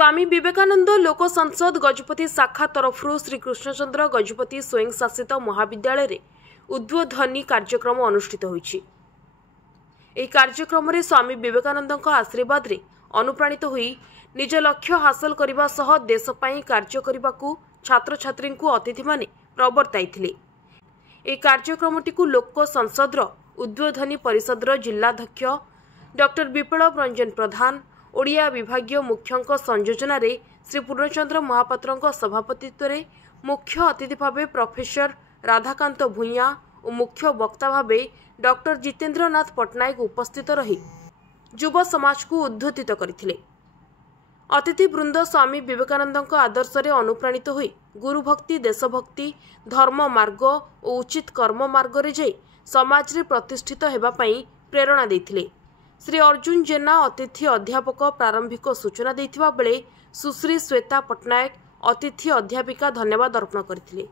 स्वामी विवेकानंद लोक संसद गजपति शाखा तरफ श्री कृष्णचंद्र गजपति स्वयं शासित महाविद्यालय रे उद्बोधनी कार्यक्रम अनुष्ठित होईछि। एही कार्यक्रम रे स्वामी विवेकानंद आशीर्वाद रे अनुप्राणित होई निज लक्ष्य हासिल करबा सह देश पई कार्य करबाकू छात्र छात्री को अतिथि माने प्रवर्ताइथिले। एही कार्यक्रमटी को लोक संसद रो उद्बोधनी परिषद रो जिल्लाध्यक्ष डॉक्टर विप्लव रंजन प्रधान ओडिया विभागीय मुख्यंक संयोजन रे श्री पूर्णचंद्र महापात्र सभापतित्व रे मुख्य अतिथि भावे प्रोफेसर राधाकांत भूइया और मुख्य वक्ता भावे डॉक्टर जितेंद्रनाथ पटनायक उपस्थित रही युव समाज को उद्बोधित करथिले। अतिथि वृंद स्वामी विवेकानंद आदर्श रे अनुप्राणित होई गुरुभक्ति देशभक्ति धर्म मार्ग और उचित कर्म मार्ग रे जाई समाज रे प्रतिष्ठित हेबा पई प्रेरणा देथिले। श्री अर्जुन जेना अतिथि अध्यापक प्रारंभिक सूचना देथिबा बेले सुश्री श्वेता पटनायक अतिथि अध्यापिका धन्यवाद अर्पण करथिले।